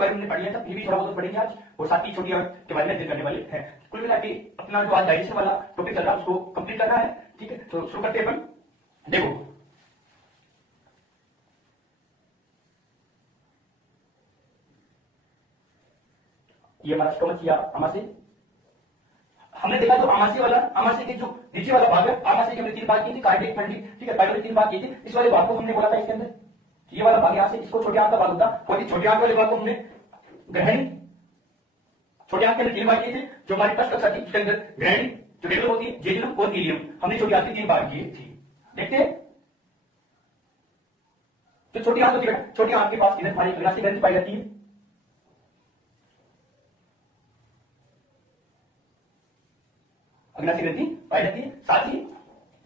के बारे में पढ़ लिया था, फिर भी थोड़ा बहुत पढ़ेंगे आज, और साथ ही छोटी आंत के बारे में अध्ययन करने वाले हैं। कुल मिला के अपना जो आज डाइजेशन वाला टॉपिक चल रहा है उसको कंप्लीट करना है। ठीक है, तो शुरू करते हैं अपन। देखो ये हमारा स्टोमच या आमाशय। हमने देखा जो आमाशय के जो नीचे वाला भाग है, आमाशय की हमने 3 भाग की थी, कार्डियक, फंडिक, ठीक है, पाइलोरी 3 भाग की थी। इस वाले भाग को हमने बोला था इसके अंदर ये वाला भाग यहाँ से, इसको छोटे आंत का भाग होता, और इस छोटे आंत वाले भाग को हमने ग्रहणी, छोटे आंत के अंदर 3 भाग किए थे जो हमारी फर्स्ट कक्षा थी, उसके अंदर ग्रहणी जो टेबल होती है, जेजुलम और इलियम, हमने छोटी आंत की 3 भाग की थी। देखते हैं जो छोटी आंत होती है, छोटी आंत के पास इधर हमारी अग्नाशय ग्रंथि पाई जाती है। अग्नाशय ग्रंथि पाई जाती है। साथ ही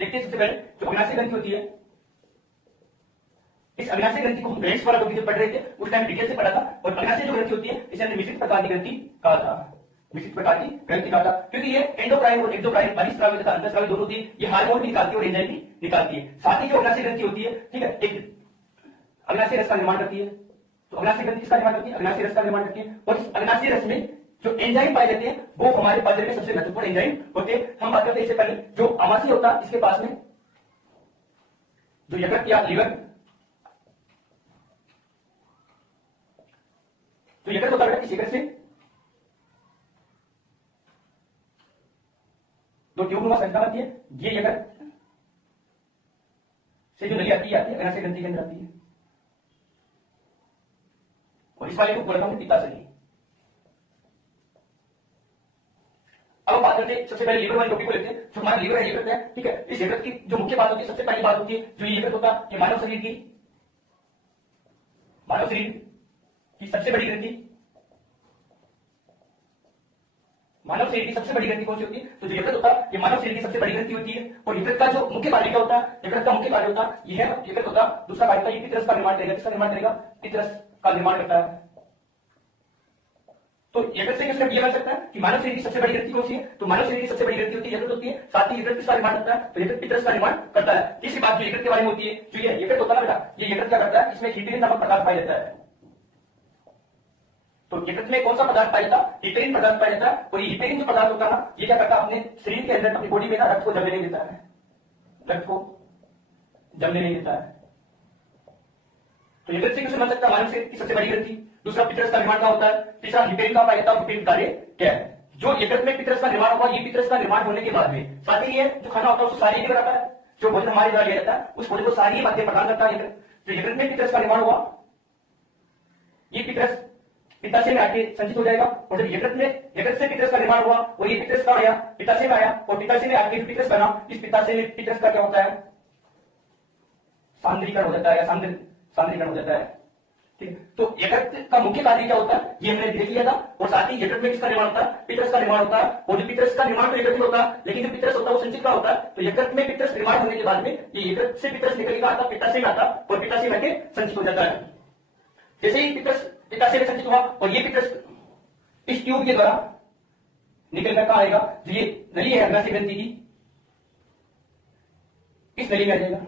देखते हैं सबसे पहले जो अग्नाशय ग्रंथि होती है, इस अग्नाशय ग्रंथि को हम ग्रेड्स वाला टॉपिक पढ़ रहे थे उस टाइम डिटेल से पढ़ा था, और अग्नाशय जो ग्रंथि होती है इसे हमने मिश्रित प्रकार की ग्रंथि कहा था, मिश्रित प्रकार की ग्रंथि कहा था, क्योंकि ये एंडोक्राइन और एक्सोक्राइन बहिस्रावी तथा अंतःस्रावी दोनों होती है, ये हार्मोन भी निकालती है और एंजाइम भी निकालती है। साथ ही जो अग्नाशय ग्रंथि होती है, ठीक है, एक अग्नाशय रस का निर्माण करती है। तो अग्नाशय ग्रंथि किसका निर्माण करती है? अग्नाशय रस का निर्माण करती है, और इस अग्नाशय रस में जो एंजाइम पाए जाते हैं वो हमारे पाचन में सबसे महत्वपूर्ण एंजाइम होते हैं। हम बात करते हैं इससे पहले जो आमाशय होता है इसके पास में जो यकृत या लीवर, तो यकृत होता है, इस यकृत से 2 ट्यूबनुमा संरचना बनती है। ये यकृत से जो नली आती है अग्नाशय ग्रंथि के अंदर आती है, और इस वाले को बोलता हूं पित्ताशय। अब बात करते हैं सबसे पहले लीवर वाले टॉपिक को लेते हैं। जो हमारा लीवर है, यकृत है, ठीक है, इस यकृत की जो मुख्य बात होती है, सबसे पहली बात होती है जो ये यकृत होता है, ये मानव शरीर की सबसे बड़ी ग्रंथि, मानव शरीर की सबसे बड़ी ग्रंथि कौन सी होती है? तो जो यकृत होता है ये मानव शरीर की सबसे बड़ी ग्रंथि होती है, और यकृत का जो मुख्य कार्य क्या होता है, यकृत का मुख्य कार्य होता है यह यकृत होता है। दूसरा कार्य होता है ये पित्त रस का निर्माण करेगा, किसका निर्माण करेगा? पित्त रस का निर्माण करता है। तो यकृत से किसका क्लियर कर सकता है कि मानव शरीर की सबसे बड़ी ग्रंथि कौन सी है? तो मानव शरीर की सबसे बड़ी ग्रंथि होती है यकृत होती है। साथ ही यकृत किसका निर्माण करता है? तो यकृत पित्त रस का निर्माण करता है। तीसरी बात जो यकृत के बारे में होती है, जो ये यकृत होता है ना बेटा, ये यकृत क्या करता है? इसमें हीटेरिन नामक पदार्थ पाया जाता है। तो यकृत में कौन सा पदार्थ पाया जाता है? हीटेरिन पदार्थ पाया जाता है, और ये हीटेरिन जो पदार्थ होता है ना, ये क्या करता है? अपने शरीर के अंदर, अपनी बॉडी में ना रक्त को जमने नहीं देता है, रक्त को जमने नहीं देता है। तो यकृत से क्यों बन सकता है मानव शरीर की सबसे बड़ी ग्रंथि? दूसरा पित्त रस का निर्माण का होता है। तीसरा हीटेरिन का पाया जाता है, हीटेरिन कार्य क्या है? जो यकृत में पित्त रस का निर्माण होगा, ये पित्त रस का निर्माण होने के बाद में साथ ही ये जो खाना होता है उसको सारी नहीं बनाता है, जो भोजन हमारे द्वारा लिया जाता है उस भोजन को सारी माध्यम प्रदान करता है यकृत। जो यकृत में पित्त रस का निर्माण हुआ, ये पित्त रस पित्ताशय में आके संचित हो जाएगा, और जब यकृत से पित्त रस का निर्माण हुआ और ये पित्त रस का आया पित्ताशय में आया, और पित्ताशय में आके पित्त रस बना, इस पित्ताशय में पित्त रस का क्या होता है? सांद्रीकरण हो जाता है, या सांद्रीकरण हो जाता है। ठीक है, तो यकृत का मुख्य कार्य क्या होता है ये हमने देख लिया था, और साथ ही यकृत में किसका निर्माण होता है? पित्त रस का निर्माण होता है, और जो पित्त रस का निर्माण तो यकृत में होता है, लेकिन जो पित्त रस होता है वो संचित का होता है। तो यकृत में पित्त रस निर्माण होने के बाद में ये यकृत से पित्त रस निकल के आता, पित्ताशय में आता, और पित्ताशय में आके संचित हो जाता है। जैसे ही पित्त रस पित्ताशय में संचित हुआ और ये पित्त रस इस ट्यूब के द्वारा निकल कर कहां आएगा? जो ये नली है अग्नाशय ग्रंथि की, इस नली में आ जाएगा,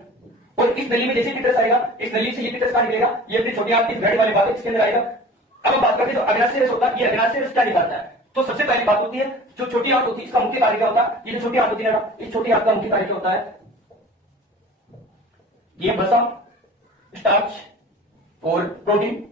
और इस नली में जैसे पित्त रस आएगा, इस नली से ये पित्त रस कहां निकलेगा? ये अपनी छोटी आंत की ब्लड वाले भाग इसके अंदर आएगा। अब हम बात करते हैं जो अग्नाशय रस होता है, ये अग्नाशय रस क्या निकालता है? तो सबसे पहली बात होती है जो छोटी आंत होती है इसका मुख्य कार्य क्या होता है? ये जो छोटी आंत होती है ना, इस छोटी आंत का मुख्य कार्य क्या होता है? ये वसा, स्टार्च और प्रोटीन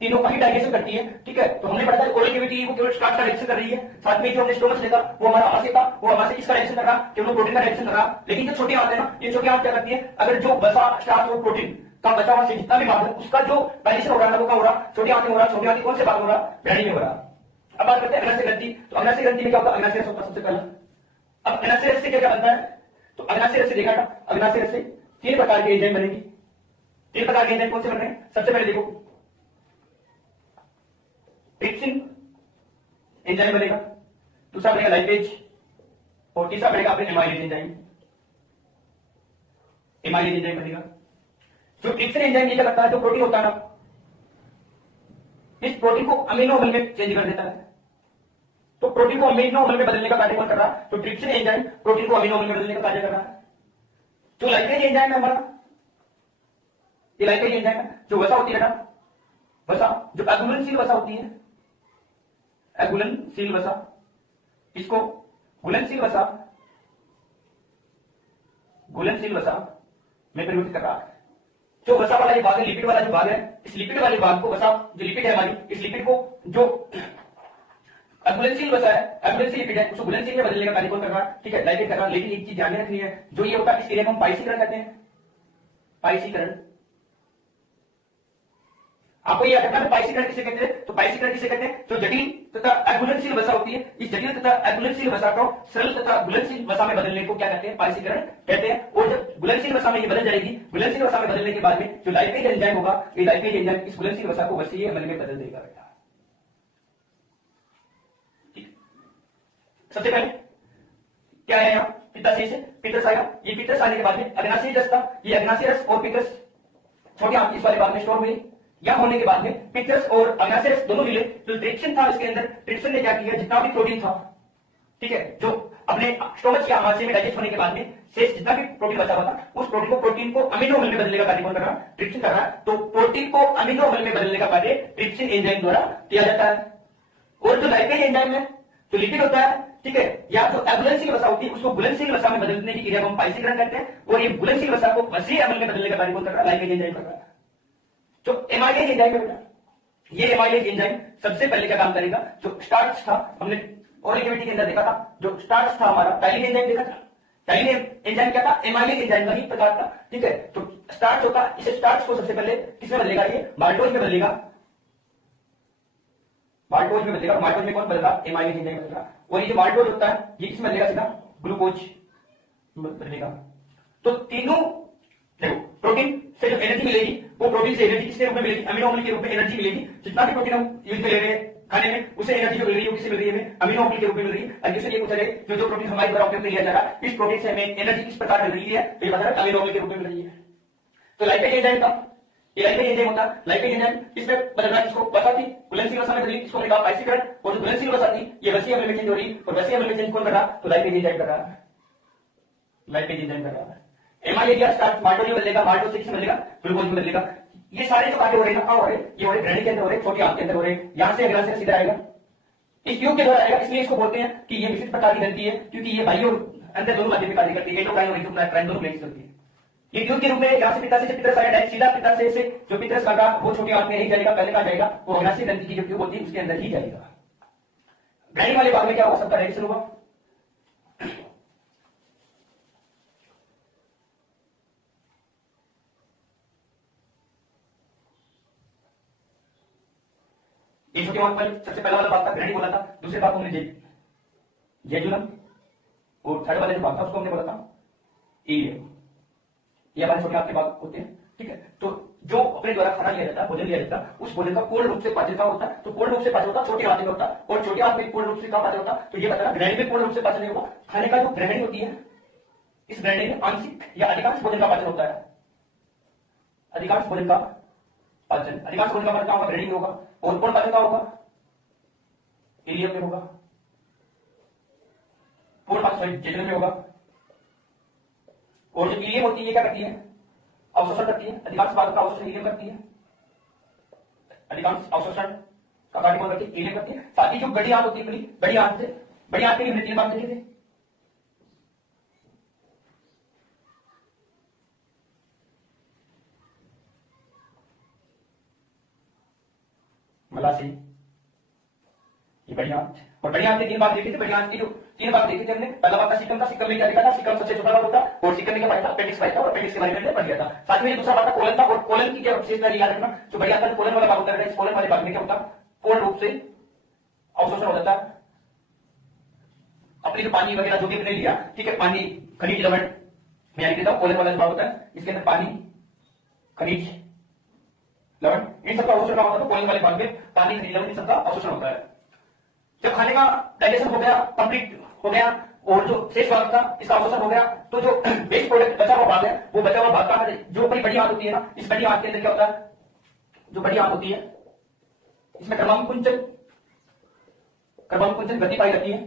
तीनों का ही डाइजेशन करती है। ठीक है, तो हमने पढ़ा था ओरल कैविटी वो केवल स्टार्च का डाइजेशन कर रही है, साथ में जो हमने स्टोमच लेता वो हमारा आमाशय था, वो आमाशय किसका डाइजेशन कर रहा? केवल प्रोटीन का डाइजेशन कर रहा। लेकिन जो छोटी आंत है ना, ये छोटी आंत क्या करती है? अगर जो वसा, स्टार्च और प्रोटीन का बचा हुआ जितना भी भाग है उसका जो डाइजेशन हो रहा है वो कहां हो रहा? छोटी आंत में हो रहा। छोटी आंत कौन से भाग हो रहा? ब्रेडी में हो रहा। अब बात करते हैं अग्नाशय ग्रंथि। तो अग्नाशय ग्रंथि में क्या होता है? अग्नाशय रस होता है सबसे पहला। अब अग्नाशय रस से क्या क्या बनता है? तो अग्नाशय रस से देखा था, अग्नाशय रस से 3 प्रकार के एंजाइम बनेगी। 3 प्रकार के एंजाइम कौन से बन रहे हैं? सबसे पहले देखो ट्रिप्सिन एंजाइम बनेगा, दूसरा बनेगा लाइपेज, और तीसरा बनेगा अपने एमाइलेज एंजाइम। एमाइलेज एंजाइम बनेगा। जो ट्रिप्सिन एंजाइम ये क्या करता है? जो प्रोटीन होता है ना, इस प्रोटीन को अमीनो अम्ल में चेंज कर देता है। तो प्रोटीन को अमीनो अम्ल में बदलने का कार्य कौन कर रहा है? तो ट्रिप्सिन एंजाइम प्रोटीन को अमीनो अम्ल में बदलने का कार्य कर रहा है। जो लाइपेज एंजाइम है हमारा, ये लाइपेज एंजाइम है, जो वसा होती है ना, वसा जो अघुलनशील वसा होती है, अघुलनशील वसा, इसको घुलनशील वसा, घुलनशील वसा में परिवर्तित कर रहा है। जो वसा वाला ये भाग है, लिपिड वाला जो भाग है, इस लिपिड वाले भाग को वसा जो लिपिड है हमारी, इस लिपिड को जो अघुलनशील वसा है, अघुलनशील लिपिड है, उसको घुलनशील में बदलने का कार्य कौन कर रहा है? ठीक है, लाइपेट कर रहा है। लेकिन एक चीज ध्यान में रखनी है, जो ये होता है इस क्रिया को हम पाइसीकरण कहते हैं। पाइसीकरण आपको ये घटना में पाइसीकरण किसे कहते हैं? तो पाइसीकरण किसे कहते हैं? जो जटिल तथा अघुलनशील वसा होती है, इस जटिल तथा अघुलनशील वसा को सरल तथा घुलनशील वसा में बदलने को क्या कहते हैं? पाइसीकरण कहते हैं। और जब घुलनशील वसा में ये बदल जाएगी, घुलनशील वसा में बदलने के बाद में जो लाइपेज एंजाइम होगा, ये लाइपेज एंजाइम इस घुलनशील वसा को वसीय अम्ल में बदल देगा बेटा। सबसे पहले क्या है यहाँ? पित्ताशय से पित्तरस आया। ये पित्तरस आने के बाद में अग्नाशय रस था, ये अग्नाशय रस और पित्तरस छोटे आंत इस वाले भाग में स्टोर हुए। यह होने के बाद में पित्तरस और अग्नाशय रस दोनों मिले, जो ट्रिप्सिन था इसके अंदर, ट्रिप्सिन ने क्या किया? जितना भी प्रोटीन था, ठीक है, जो अपने स्टोमच या आमाशय में डाइजेस्ट होने के बाद में शेष जितना भी प्रोटीन बचा हुआ था, उस प्रोटीन को अमीनो अम्ल में बदलने का कार्य कौन कर रहा है? ट्रिप्सिन कर रहा है। तो प्रोटीन को अमीनो अम्ल में बदलने का कार्य ट्रिप्सिन एंजाइम द्वारा किया जाता है। और जो लाइपेज एंजाइम है, जो लिपिड होता है, ठीक है, या जो अघुलनशील वसा होती है, उसको घुलनशील वसा में बदलने की क्रिया को हम पाइसीकरण कहते हैं। और ये घुलनशील वसा को वसीय अम्ल में बदलने का कार्य कौन कर रहा है? लाइपेज एंजाइम कर रहा है। जो एमाइलेज एंजाइम है बेटा, ये एमाइलेज एंजाइम सबसे पहले क्या काम करेगा? जो स्टार्च था, हमने ओरल कैविटी के अंदर देखा था, जो स्टार्च था हमारा, टाइलिन एंजाइम देखा था। टाइलिन एंजाइम क्या था? एमाइलेज एंजाइम का ही प्रकार था, ठीक है। तो स्टार्च होता, इसे स्टार्च को सबसे पहले किसमें बदलेगा? ये माल्टोज में बदलेगा, माल्टोज में बदलेगा। माल्टोज में कौन बदलेगा? एमाइलेज एंजाइम बदलेगा। और ये जो माल्टोज होता है, ये किसमें बदलेगा? सीधा ग्लूकोज बदलेगा। तो तीनों देखो, प्रोटीन से जो एनर्जी मिलेगी, वो प्रोटीन से एनर्जी किसके रूप में मिलेगी? अमीनो अम्ल के रूप में एनर्जी मिलेगी। जितना भी प्रोटीन हम यूज कर ले रहे हैं खाने में, उसे एनर्जी जो मिल रही है, किससे मिल रही है? अमीनो अम्ल के रूप में मिल रही है। और दूसरे ये पूछा जाए, जो जो प्रोटीन हमारे द्वारा उपयोग में लिया जा रहा है, इस प्रोटीन से हमें एनर्जी किस प्रकार मिल रही है? तो ये बता रहा है अमीनो अम्ल के रूप में मिल रही है। तो लाइपेज एंजाइम का, ये लाइपेज एंजाइम होता है। लाइपेज एंजाइम किसमें बदल रहा है? किसको? वसा थी, घुलनशील वसा में बदली, इसको लिखा पाइसीकरण। और जो घुलनशील वसा थी, ये वसीय अम्ल में चेंज हो रही, और वसीय अम्ल में चेंज कौन कर रहा? तो लाइपेज एंजाइम कर रहा है, लाइपेज एंजाइम कर रहा है। एमाइलेज या स्टार्च माल्टोज में बदलेगा, माल्टोज से किसमें बदलेगा? ग्लूकोज में बदलेगा। ये सारे जो कार्य हो रहे हैं, कहां हो रहे हैं? ये हो रहे ग्रहणी के अंदर हो रहे, छोटी आंत के अंदर हो रहे। यहां से अग्नाशय सीधा आएगा, इस ट्यूब के द्वारा आएगा। इसलिए इसको बोलते हैं कि ये विशिष्ट प्रकार की ग्रंथि है, क्योंकि ये बाह्य और अंदर दोनों माध्यम में कार्य करती है। एंडोक्राइन और एक्सोक्राइन दोनों प्लेन्स करती है। ये ट्यूब के रूप में यहां से पित्ताशय से पित्तरस आया, सीधा पित्ताशय से जो पित्तरस काटा वो छोटी आंत में नहीं जाएगा, पहले कहां जाएगा? वो अग्नाशय ग्रंथि की जो ट्यूब होती है उसके अंदर ही जाएगा। ग्रहणी वाले भाग में क्या होगा? सबका डायरेक्शन होगा। ये छोटी आंत वाले सबसे पहला वाला भाग था, ग्रहणी बोला था। दूसरे भाग को हमने जेजुलम, और थर्ड वाले जो भाग था उसको हमने बोला था इलियम। ये हमारे छोटे आंत के भाग होते हैं, ठीक है। तो जो अपने द्वारा खाना लिया जाता है, भोजन लिया जाता है, उस भोजन का पूर्ण रूप से पाचन कहां होता है? तो पूर्ण रूप से पाचन होता है छोटी आंत में होता है। और छोटी आंत में पूर्ण रूप से कहां पाचन होता है? तो ये बताना, ग्रहणी में पूर्ण रूप से पाचन नहीं होगा। खाने का जो ग्रहणी होती है, इस ग्रहणी में आंशिक या अधिकांश भोजन का पाचन होता है। अधिकांश भोजन का पाचन, अधिकांश भोजन का पाचन कहां होगा? ग्रहणी में होगा। और कौन पाचन का होगा? इलियम में होगा। पूर्ण पाचन जेजुलम में होगा। और जो इलियम होती है, ये क्या करती है? अवशोषण करती है। अधिकांश भाग का अवशोषण इलियम करती है। अधिकांश अवशोषण का कार्य कौन करती है? इलियम करती है। साथ ही जो बड़ी आंत होती है, बड़ी आंत से, बड़ी आंत के लिए तीन भाग देखे थे। मलाशय, ये बड़ी आंत, और बड़ी आंत के तीन भाग देखे थे। बड़ी आंत के जो तीन भाग देखे थे हमने, पहला भाग था सिकम था। सिकम में क्या देखा था? सिकम सबसे छोटा भाग होता, और सिकम में क्या पाया था? अपेंडिक्स पाया था, और अपेंडिक्स के बारे में पढ़ लिया था। साथ में दूसरा भाग था कोलन था, और कोलन की क्या विशेषता याद रखना, जो बड़ी आंत का कोलन वाला भाग होता है, इस कोलन वाले भाग में क्या होता? पूर्ण रूप से अवशोषण हो जाता है। अपने जो पानी वगैरह जो भी हमने लिया, ठीक है, पानी, खनिज, लवण, मैं याद देता हूं, कोलन वाला भाग होता है, इसके अंदर पानी, खनिज, लवण, इन सबका अवशोषण होता है। तो कोलन वाले भाग में पानी, खनिज, लवण, इन सबका अवशोषण होता है। जब खाने का डाइजेशन हो गया, कंप्लीट हो गया, और जो शेष भाग था इसका अवशोषण हो गया, तो जो वेस्ट प्रोडक्ट बचा हुआ भाग है, वो बचा हुआ भाग का जो बड़ी आंत होती है ना, इस बड़ी आंत के अंदर क्या होता है? जो बड़ी आंत होती है, इसमें क्रमांकुंचन गति पाई जाती है।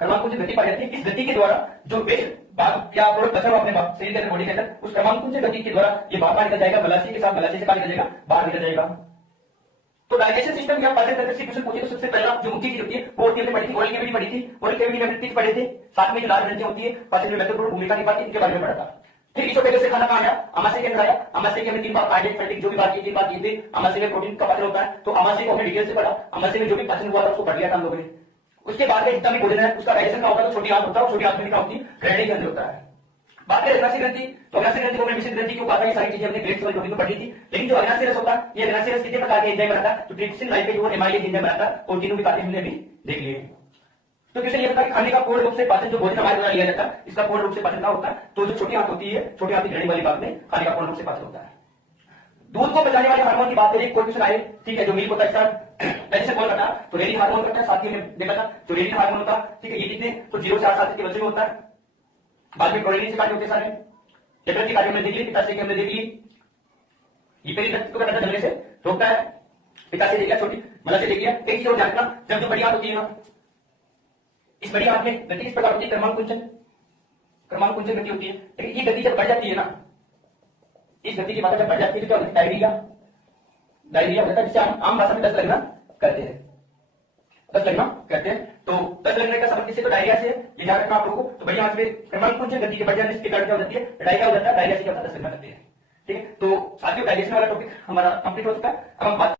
क्रमांकुंचन गति पाई जाती है। इस गति के द्वारा जो वेस्ट भाग या प्रोडक्ट बचा हुआ अपने शरीर के अंदर, बॉडी के अंदर, उस क्रमांकुंचन गति के द्वारा ये बाहर निकल जाएगा। मलाशय के साथ, मलाशय से बाहर निकल जाएगा, बाहर निकल जाएगा। तो डाइजेशन सिस्टम या पाचन तंत्र से क्वेश्चन पूछे तो सबसे पहला जो मुख्य चीज होती है वो होती है, हमने पढ़ी थी ओरल कैविटी पढ़ी थी, ओरल कैविटी में हमने पढ़े थे, साथ में जो लाल ग्रंथियां होती है पाचन में महत्वपूर्ण भूमिका निभाती है, इनके बारे में पढ़ा था। फिर इसोफेगस से खाना कहाँ आया, आमाशय के अंदर आया। आमाशय के हमने 3 बार कार्डियक फैटिक जो भी बात की 3 बात की थी, आमाशय में प्रोटीन का पाचन होता है, तो आमाशय को हमने डिटेल से पढ़ा, आमाशय में जो भी पाचन हुआ था उसको पढ़ लिया था हम लोगों ने। उसके बाद में जितना भी भोजन है उसका डाइजेशन का होता है, तो छोटी आंत होता है, छोटी आंत में क्या होती है, ग्रहणी के अंदर होता है। बात करें अग्नाशय ग्रंथि, तो अग्नाशय ग्रंथि को हमने विशिष्ट ग्रंथि क्यों कहा था, ये सारी चीजें हमने ग्रेड लेवल टॉपिक में पढ़ी थी। लेकिन जो अग्नाशय रस होता है, ये अग्नाशय रस कितने प्रकार के एंजाइम बनाता है, तो ट्रिप्सिन, लाइपेज और एमाइलेज एंजाइम बनाता है, और तीनों की बातें हमने अभी देख ली है। तो किसी ये बताया कि खाने का पूर्ण रूप से पाचन जो भोजन हमारे द्वारा लिया जाता है, इसका पूर्ण रूप से पाचन क्या होता है, तो जो छोटी आंत होती है, छोटी आंत की ग्रहणी वाली बात में खाने का पूर्ण रूप से पाचन होता है। दूध को बचाने वाले हार्मोन की बात करें, कोई क्वेश्चन आए, ठीक है, जो मिल्क होता है इसका डाइजेशन कौन करता है, तो रेनिन हार्मोन करता है, साथ ही में देखा था जो रेनिन हार्मोन होता है, ठीक है, ये कितने, तो 0 से 8 साल के बच्चे में होता है। बाद में प्रोटीन से कार्य होते सारे, यकृत के कार्य में देख ली, पिताशय के हमने देख ली, हिपेरिक को करता जलने से रोकता है, पिताशय देख लिया, छोटी मला से देख लिया। एक चीज और ध्यान रखना, जब जो बड़ी आंत होती है ना, इस बड़ी आंत में गति किस प्रकार होती है, क्रमानुकुंचन, क्रमानुकुंचन गति होती है। लेकिन ये गति जब बढ़ जाती है ना, इस गति की मात्रा जब बढ़ जाती है तो क्या होता है, डायरिया, डायरिया हो जाता है, जिसे आम भाषा में दस्त लगना कहते हैं, दस्त लगना कहते हैं। तो दस्त लगने का संबंध किससे, तो डायरिया से, ये ध्यान रखना आप लोगों को। तो बड़ी आंत में क्रमानुकुंचन गति के बढ़ जाने से क्या हो जाती है, डायरिया हो जाता है, डायरिया से क्या होता है, दस्त लगना कहते हैं। ठीक है, तो साथियों डाइजेशन वाला टॉपिक हमारा कंप्लीट हो चुका है। अब हम बात